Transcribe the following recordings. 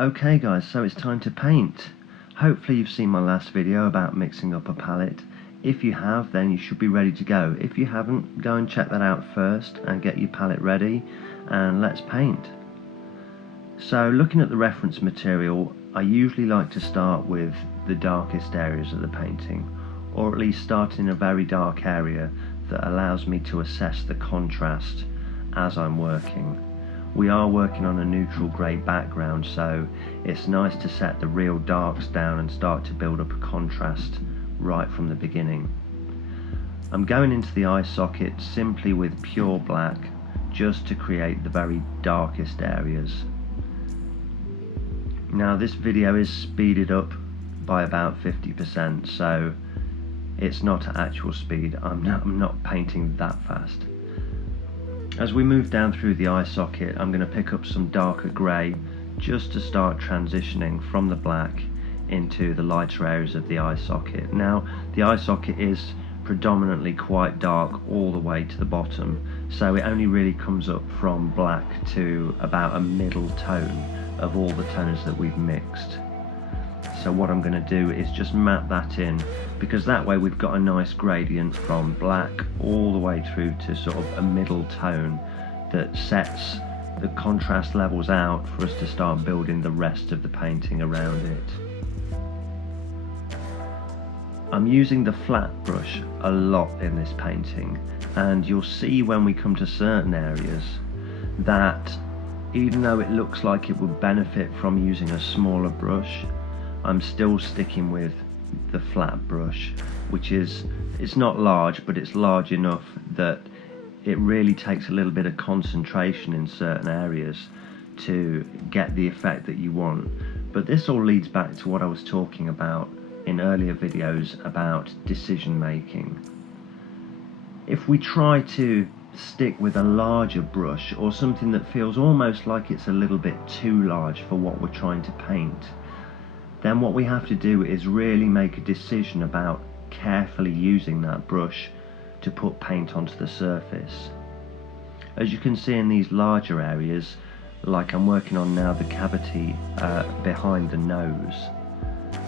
Okay guys, so it's time to paint. Hopefully you've seen my last video about mixing up a palette. If you have, then you should be ready to go. If you haven't, go and check that out first and get your palette ready and let's paint. So looking at the reference material, I usually like to start with the darkest areas of the painting, or at least start in a very dark area that allows me to assess the contrast as I'm working. We are working on a neutral grey background, so it's nice to set the real darks down and start to build up a contrast right from the beginning. I'm going into the eye socket simply with pure black, just to create the very darkest areas. Now this video is speeded up by about 50%, so it's not at actual speed. I'm not painting that fast. As we move down through the eye socket, I'm going to pick up some darker grey just to start transitioning from the black into the lighter areas of the eye socket. Now the eye socket is predominantly quite dark all the way to the bottom, so it only really comes up from black to about a middle tone of all the tones that we've mixed. So what I'm going to do is just map that in, because that way we've got a nice gradient from black all the way through to sort of a middle tone that sets the contrast levels out for us to start building the rest of the painting around it. I'm using the flat brush a lot in this painting, and you'll see when we come to certain areas that even though it looks like it would benefit from using a smaller brush, I'm still sticking with the flat brush, which is, it's not large, but it's large enough that it really takes a little bit of concentration in certain areas to get the effect that you want. But this all leads back to what I was talking about in earlier videos about decision making. If we try to stick with a larger brush or something that feels almost like it's a little bit too large for what we're trying to paint, then what we have to do is really make a decision about carefully using that brush to put paint onto the surface. As you can see in these larger areas, like I'm working on now the cavity behind the nose,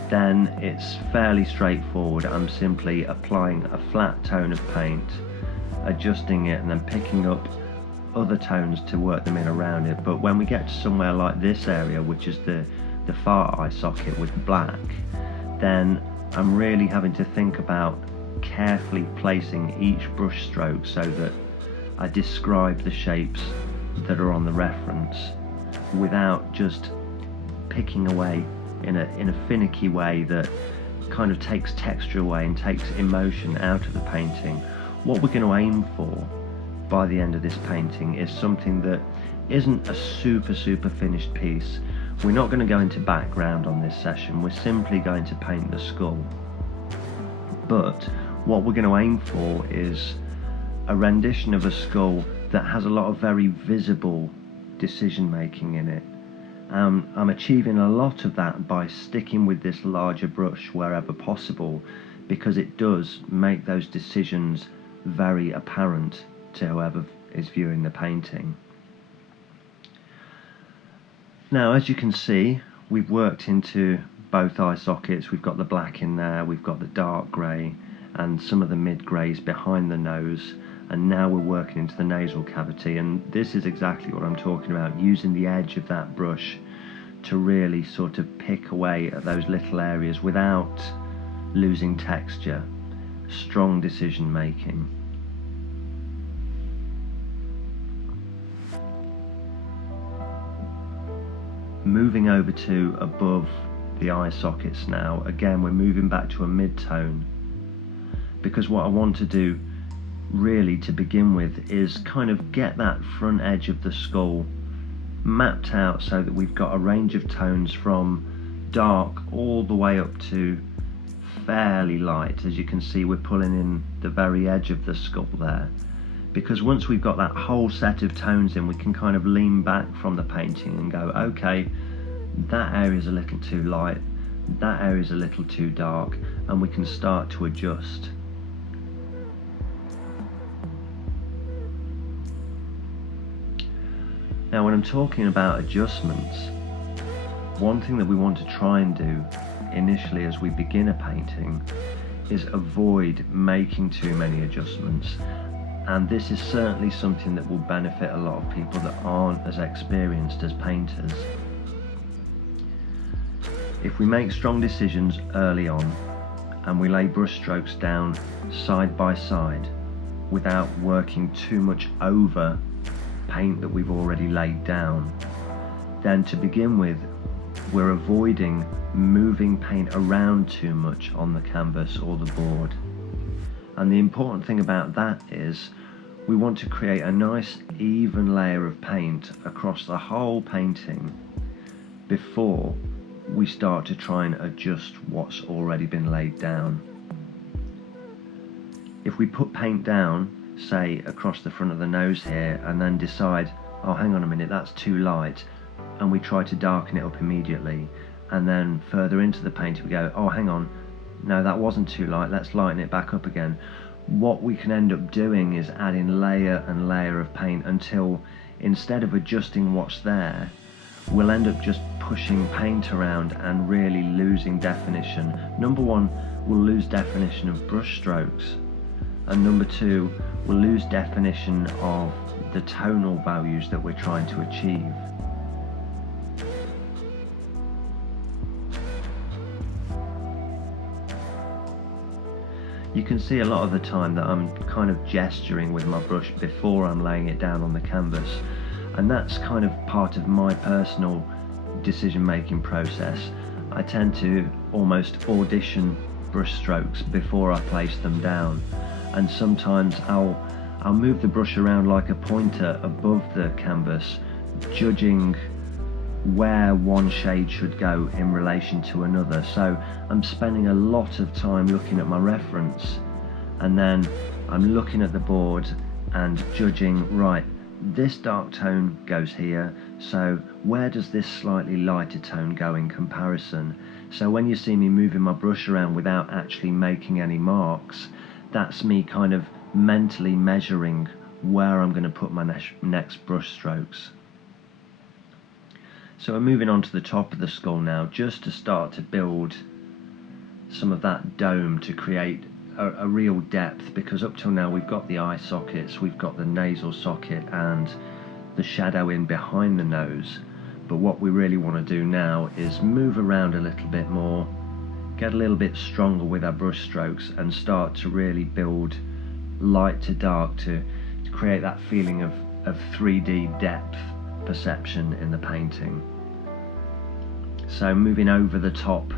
then it's fairly straightforward. I'm simply applying a flat tone of paint, adjusting it and then picking up other tones to work them in around it. But when we get to somewhere like this area, which is the far eye socket with black, then I'm really having to think about carefully placing each brush stroke so that I describe the shapes that are on the reference without just picking away in a finicky way that kind of takes texture away and takes emotion out of the painting. What we're going to aim for by the end of this painting is something that isn't a super finished piece. We're not going to go into background on this session, we're simply going to paint the skull. But what we're going to aim for is a rendition of a skull that has a lot of very visible decision making in it. I'm achieving a lot of that by sticking with this larger brush wherever possible, because it does make those decisions very apparent to whoever is viewing the painting. Now, as you can see, we've worked into both eye sockets. We've got the black in there, we've got the dark grey and some of the mid greys behind the nose, and now we're working into the nasal cavity. And this is exactly what I'm talking about, using the edge of that brush to really sort of pick away at those little areas without losing texture. Strong decision making. Moving over to above the eye sockets now, again we're moving back to a mid-tone, because what I want to do really to begin with is kind of get that front edge of the skull mapped out so that we've got a range of tones from dark all the way up to fairly light. As you can see, we're pulling in the very edge of the skull there, because once we've got that whole set of tones in, we can kind of lean back from the painting and go, okay, that area's a little too light, that area's a little too dark, and we can start to adjust. Now when I'm talking about adjustments, one thing that we want to try and do initially as we begin a painting is avoid making too many adjustments, and this is certainly something that will benefit a lot of people that aren't as experienced as painters. If we make strong decisions early on and we lay brush strokes down side by side without working too much over paint that we've already laid down, then to begin with we're avoiding moving paint around too much on the canvas or the board. And the important thing about that is we want to create a nice even layer of paint across the whole painting before we start to try and adjust what's already been laid down. If we put paint down, say across the front of the nose here, and then decide, oh hang on a minute, that's too light, and we try to darken it up immediately, and then further into the painting we go, oh hang on, no, that wasn't too light, let's lighten it back up again. What we can end up doing is adding layer and layer of paint until instead of adjusting what's there, we'll end up just pushing paint around and really losing definition. Number one, we'll lose definition of brush strokes, and number two, we'll lose definition of the tonal values that we're trying to achieve. You can see a lot of the time that I'm kind of gesturing with my brush before I'm laying it down on the canvas, and that's kind of part of my personal decision making process. I tend to almost audition brush strokes before I place them down, and sometimes I'll move the brush around like a pointer above the canvas, judging where one shade should go in relation to another. So I'm spending a lot of time looking at my reference, and then I'm looking at the board and judging, right, this dark tone goes here, so where does this slightly lighter tone go in comparison? So when you see me moving my brush around without actually making any marks, that's me kind of mentally measuring where I'm going to put my next brush strokes. So we're moving on to the top of the skull now, just to start to build some of that dome to create a real depth, because up till now we've got the eye sockets, we've got the nasal socket and the shadow in behind the nose, but what we really want to do now is move around a little bit more, get a little bit stronger with our brush strokes, and start to really build light to dark to create that feeling of 3D depth perception in the painting. So moving over the top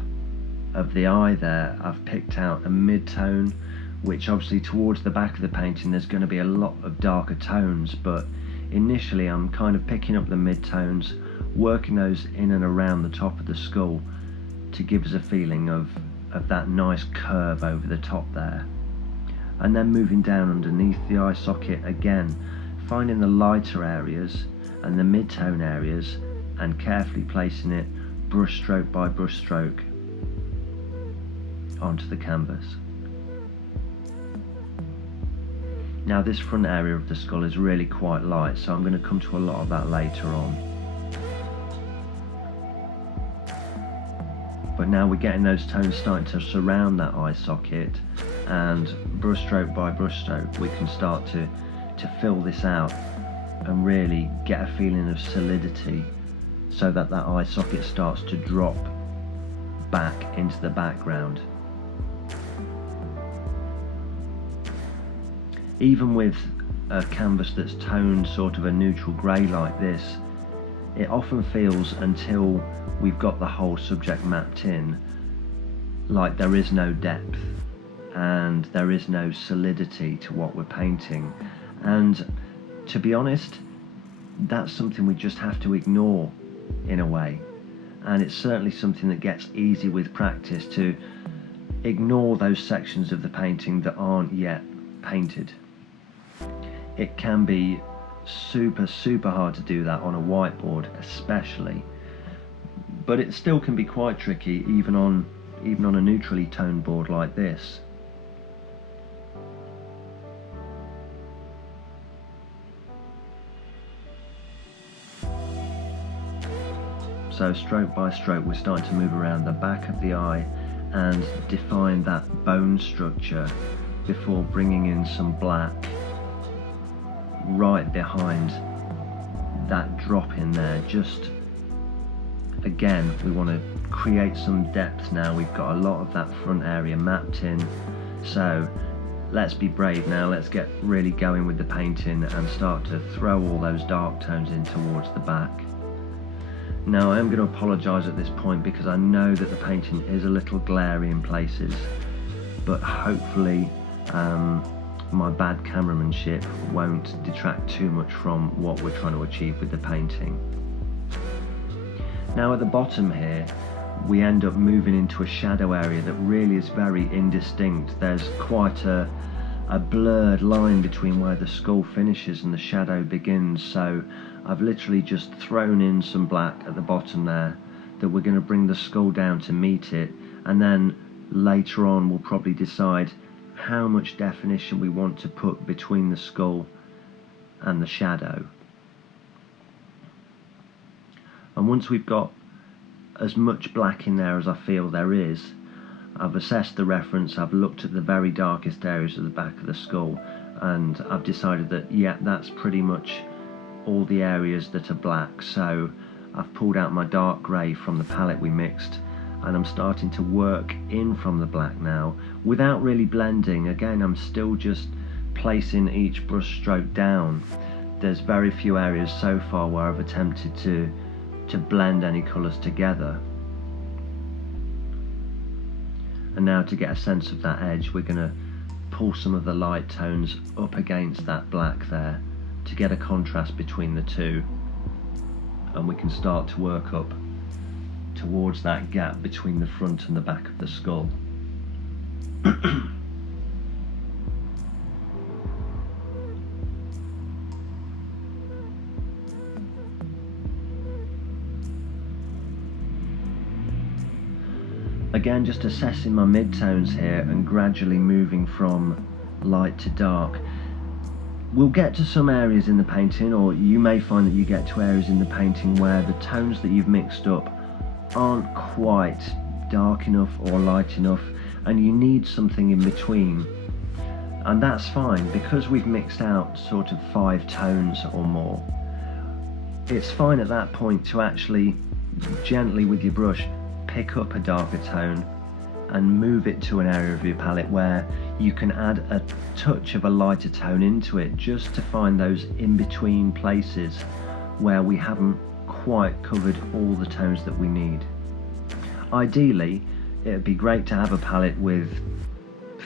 of the eye there, I've picked out a mid-tone, which obviously towards the back of the painting there's going to be a lot of darker tones, but initially I'm kind of picking up the mid-tones, working those in and around the top of the skull to give us a feeling of that nice curve over the top there. And then moving down underneath the eye socket again, finding the lighter areas and the mid-tone areas and carefully placing it brush stroke by brush stroke onto the canvas. Now this front area of the skull is really quite light, so I'm going to come to a lot of that later on. But now we're getting those tones starting to surround that eye socket, and brush stroke by brush stroke we can start to fill this out and really get a feeling of solidity, so that that eye socket starts to drop back into the background. Even with a canvas that's toned sort of a neutral grey like this, it often feels, until we've got the whole subject mapped in, like there is no depth and there is no solidity to what we're painting. And to be honest, that's something we just have to ignore in a way, and it's certainly something that gets easy with practice, to ignore those sections of the painting that aren't yet painted. It can be super hard to do that on a whiteboard especially, but it still can be quite tricky even on a neutrally toned board like this. So stroke by stroke we're starting to move around the back of the eye and define that bone structure before bringing in some black right behind that drop in there. Just again, we want to create some depth now. We've got a lot of that front area mapped in, so let's be brave now. Let's get really going with the painting and start to throw all those dark tones in towards the back. Now I am going to apologise at this point because I know that the painting is a little glary in places, but hopefully my bad cameramanship won't detract too much from what we're trying to achieve with the painting. Now at the bottom here we end up moving into a shadow area that really is very indistinct. There's quite a blurred line between where the skull finishes and the shadow begins, so I've literally just thrown in some black at the bottom there that we're going to bring the skull down to meet it, and then later on we'll probably decide how much definition we want to put between the skull and the shadow. And once we've got as much black in there as I feel there is, I've assessed the reference, I've looked at the very darkest areas of the back of the skull, and I've decided that yeah, that's pretty much all the areas that are black. So I've pulled out my dark grey from the palette we mixed, and I'm starting to work in from the black now without really blending. Again, I'm still just placing each brush stroke down. There's very few areas so far where I've attempted to blend any colours together. And now to get a sense of that edge, we're going to pull some of the light tones up against that black there to get a contrast between the two, and we can start to work up towards that gap between the front and the back of the skull. Again, just assessing my midtones here and gradually moving from light to dark. We'll get to some areas in the painting, or you may find that you get to areas in the painting where the tones that you've mixed up aren't quite dark enough or light enough, and you need something in between. And that's fine, because we've mixed out sort of 5 tones or more. It's fine at that point to actually gently with your brush pick up a darker tone and move it to an area of your palette where you can add a touch of a lighter tone into it, just to find those in-between places where we haven't quite covered all the tones that we need. Ideally, it'd be great to have a palette with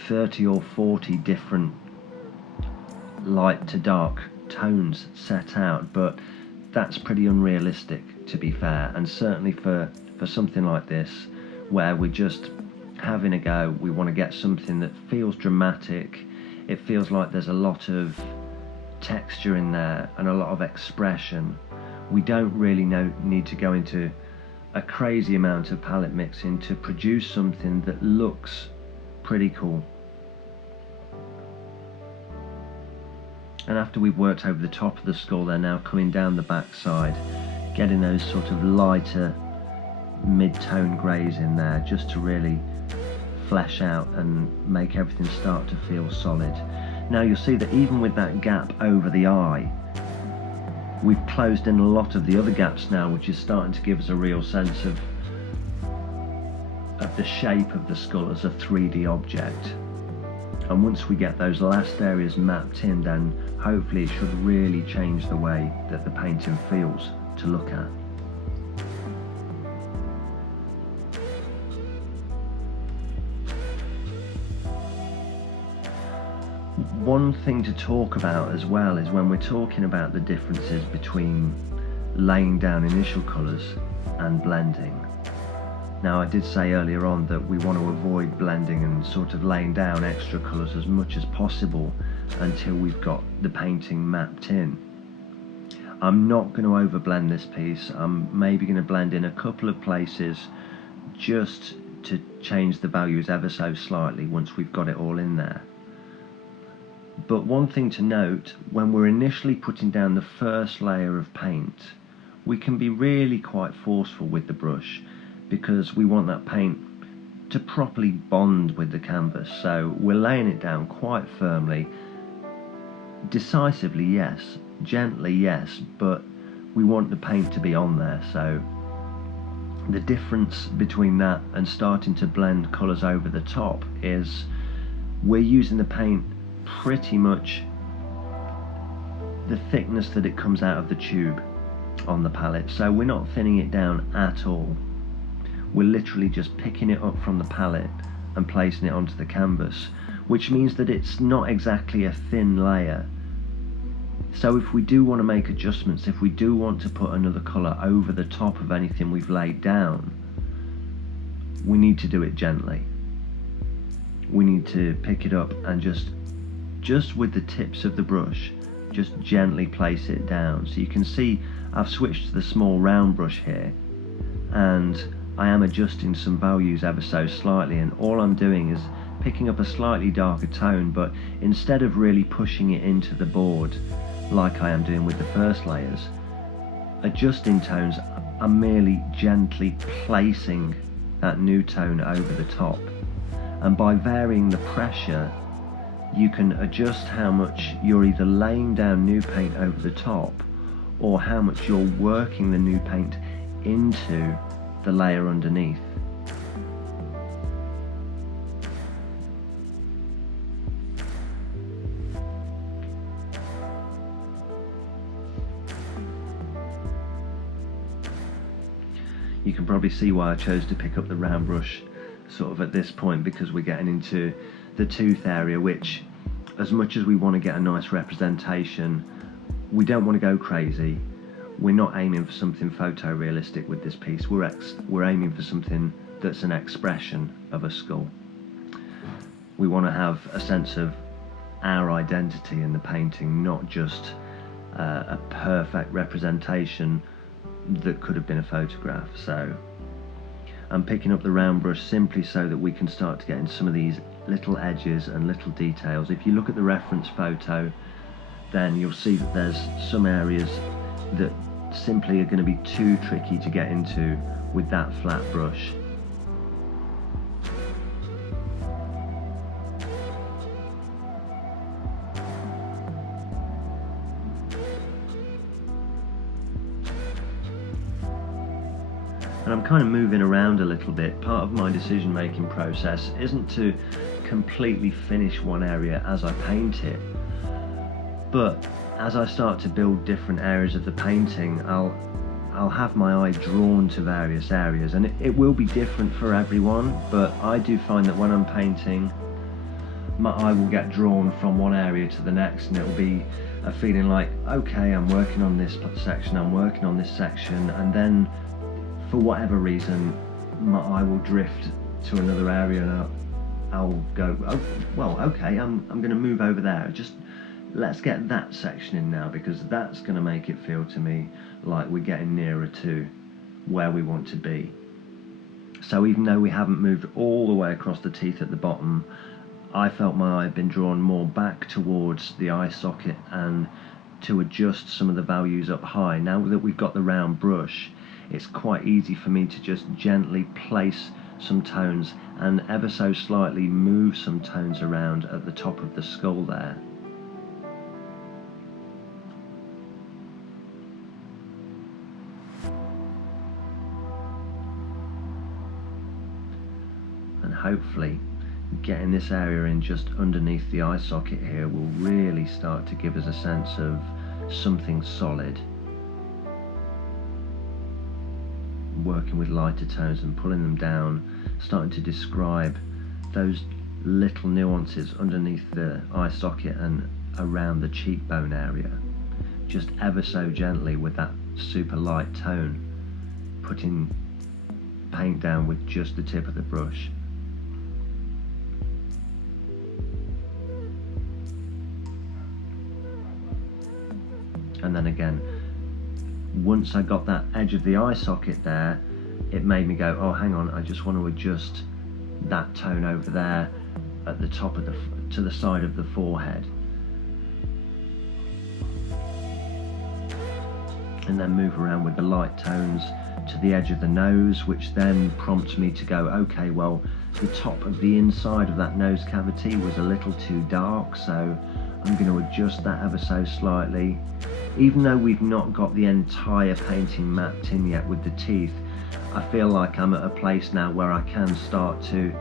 30 or 40 different light to dark tones set out, but that's pretty unrealistic, to be fair, and certainly for something like this where we're just having a go, we want to get something that feels dramatic. It feels like there's a lot of texture in there and a lot of expression. We don't really need to go into a crazy amount of palette mixing to produce something that looks pretty cool. And after we've worked over the top of the skull, they're now coming down the back side, getting those sort of lighter mid-tone greys in there, just to really flesh out and make everything start to feel solid. Now you'll see that even with that gap over the eye, we've closed in a lot of the other gaps now, which is starting to give us a real sense of the shape of the skull as a 3D object. And once we get those last areas mapped in, then hopefully it should really change the way that the painting feels to look at. One thing to talk about as well is when we're talking about the differences between laying down initial colours and blending. Now I did say earlier on that we want to avoid blending and sort of laying down extra colours as much as possible until we've got the painting mapped in. I'm not going to overblend this piece. I'm maybe going to blend in a couple of places just to change the values ever so slightly once we've got it all in there. But one thing to note, when we're initially putting down the first layer of paint, we can be really quite forceful with the brush because we want that paint to properly bond with the canvas. So we're laying it down quite firmly, decisively yes, gently yes, but we want the paint to be on there. So the difference between that and starting to blend colours over the top is we're using the paint pretty much the thickness that it comes out of the tube on the palette, so we're not thinning it down at all. We're literally just picking it up from the palette and placing it onto the canvas, which means that it's not exactly a thin layer. So if we do want to make adjustments, if we do want to put another colour over the top of anything we've laid down, we need to do it gently. We need to pick it up and just with the tips of the brush, just gently place it down. So you can see I've switched to the small round brush here, and I am adjusting some values ever so slightly, and all I'm doing is picking up a slightly darker tone, but instead of really pushing it into the board like I am doing with the first layers, adjusting tones, I'm merely gently placing that new tone over the top, and by varying the pressure you can adjust how much you're either laying down new paint over the top or how much you're working the new paint into the layer underneath. You can probably see why I chose to pick up the round brush sort of at this point, because we're getting into the tooth area, which, as much as we want to get a nice representation, we don't want to go crazy. We're not aiming for something photorealistic with this piece. We're aiming for something that's an expression of a skull. We want to have a sense of our identity in the painting, not just a perfect representation that could have been a photograph. So I'm picking up the round brush simply so that we can start to get into some of these little edges and little details. If you look at the reference photo, then you'll see that there's some areas that simply are going to be too tricky to get into with that flat brush. And I'm kind of moving around a little bit. Part of my decision making process isn't to completely finish one area as I paint it, but as I start to build different areas of the painting, I'll have my eye drawn to various areas, and it will be different for everyone, but I do find that when I'm painting, my eye will get drawn from one area to the next, and it'll be a feeling like, okay, I'm working on this section, I'm working on this section, and then for whatever reason my eye will drift to another area, and I'll go, oh, well, okay, I'm going to move over there. Just let's get that section in now, because that's going to make it feel to me like we're getting nearer to where we want to be. So even though we haven't moved all the way across the teeth at the bottom, I felt my eye had been drawn more back towards the eye socket and to adjust some of the values up high. Now that we've got the round brush, it's quite easy for me to just gently place some tones and ever so slightly move some tones around at the top of the skull there. And hopefully getting this area in just underneath the eye socket here will really start to give us a sense of something solid. Working with lighter tones and pulling them down, starting to describe those little nuances underneath the eye socket and around the cheekbone area, just ever so gently with that super light tone, putting paint down with just the tip of the brush. And then again, once I got that edge of the eye socket there, it made me go, oh hang on, I just want to adjust that tone over there at the top of to the side of the forehead. and then move around with the light tones to the edge of the nose, which then prompts me to go, okay, well, the top of the inside of that nose cavity was a little too dark, so I'm going to adjust that ever so slightly. Even though we've not got the entire painting mapped in yet with the teeth, I feel like I'm at a place now where I can start to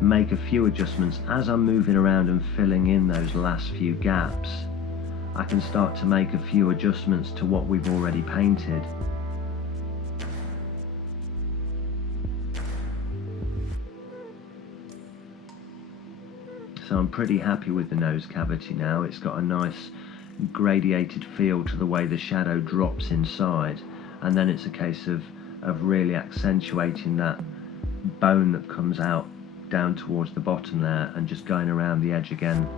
make a few adjustments as I'm moving around and filling in those last few gaps. I can start to make a few adjustments to what we've already painted. So I'm pretty happy with the nose cavity now. It's got a nice gradiated feel to the way the shadow drops inside, and then it's a case of really accentuating that bone that comes out down towards the bottom there and just going around the edge again.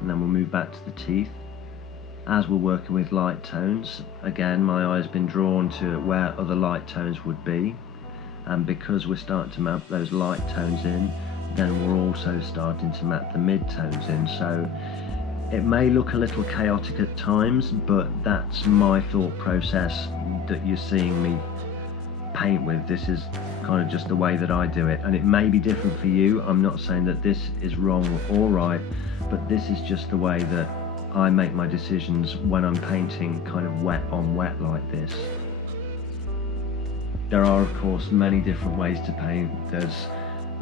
And then we'll move back to the teeth. As we're working with light tones, again my eye's been drawn to where other light tones would be, and because we're starting to map those light tones in, then we're also starting to map the mid tones in. So it may look a little chaotic at times, but that's my thought process that you're seeing me paint with. This is kind of just the way that I do it, and it may be different for you. I'm not saying that this is wrong or right, but this is just the way that I make my decisions when I'm painting kind of wet on wet like this. There are of course many different ways to paint. There's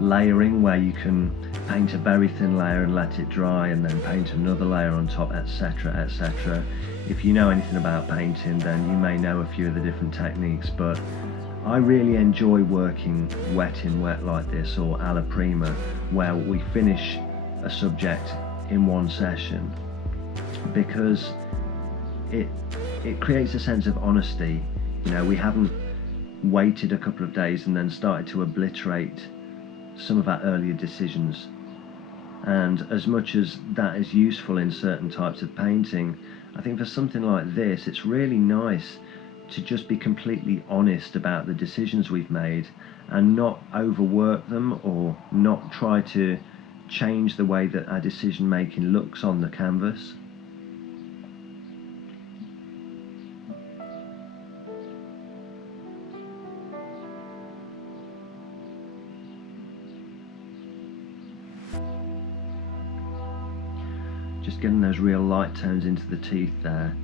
layering, where you can paint a very thin layer and let it dry and then paint another layer on top, etc, etc. If you know anything about painting, then you may know a few of the different techniques, but I really enjoy working wet in wet like this, or alla prima, where we finish a subject in one session, because it creates a sense of honesty. You know, we haven't waited a couple of days and then started to obliterate some of our earlier decisions. And as much as that is useful in certain types of painting, I think for something like this it's really nice to just be completely honest about the decisions we've made and not overwork them, or not try to change the way that our decision making looks on the canvas. Just getting those real light tones into the teeth there.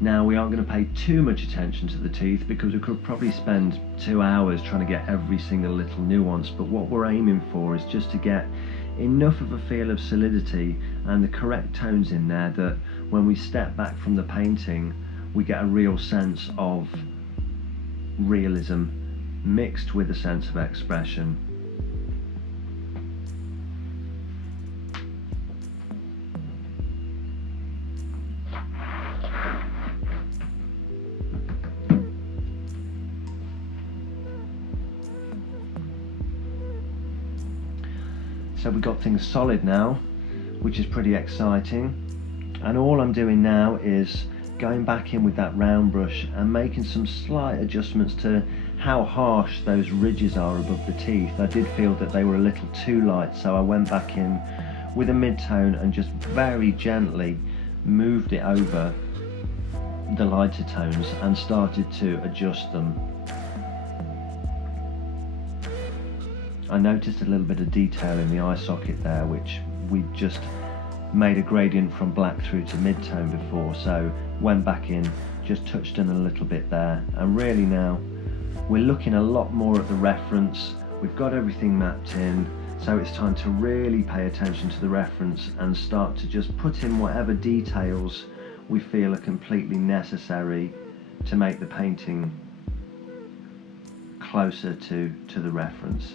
Now we aren't going to pay too much attention to the teeth, because we could probably spend 2 hours trying to get every single little nuance, but what we're aiming for is just to get enough of a feel of solidity and the correct tones in there that when we step back from the painting we get a real sense of realism mixed with a sense of expression. So we've got things solid now, which is pretty exciting, and all I'm doing now is going back in with that round brush and making some slight adjustments to how harsh those ridges are above the teeth. I did feel that they were a little too light, so I went back in with a mid-tone and just very gently moved it over the lighter tones and started to adjust them. I noticed a little bit of detail in the eye socket there, which we just made a gradient from black through to mid-tone before, so went back in, just touched in a little bit there, and really now we're looking a lot more at the reference. We've got everything mapped in, so it's time to really pay attention to the reference and start to just put in whatever details we feel are completely necessary to make the painting closer to the reference.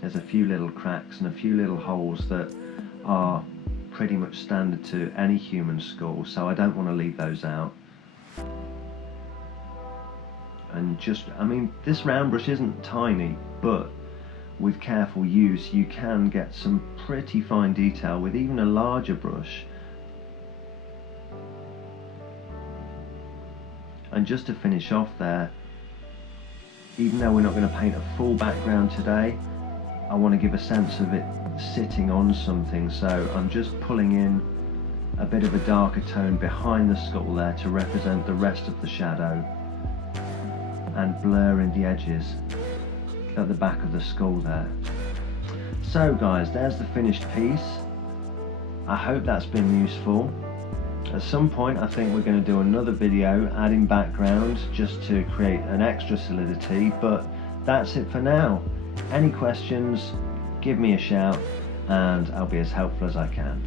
There's a few little cracks and a few little holes that are pretty much standard to any human skull, so I don't want to leave those out. And just, I mean, this round brush isn't tiny, but with careful use you can get some pretty fine detail with even a larger brush. And just to finish off there, even though we're not going to paint a full background today, I want to give a sense of it sitting on something, so I'm just pulling in a bit of a darker tone behind the skull there to represent the rest of the shadow, and blurring the edges at the back of the skull there. So guys, there's the finished piece. I hope that's been useful. At some point I think we're going to do another video adding background just to create an extra solidity, but that's it for now. Any questions, give me a shout and I'll be as helpful as I can.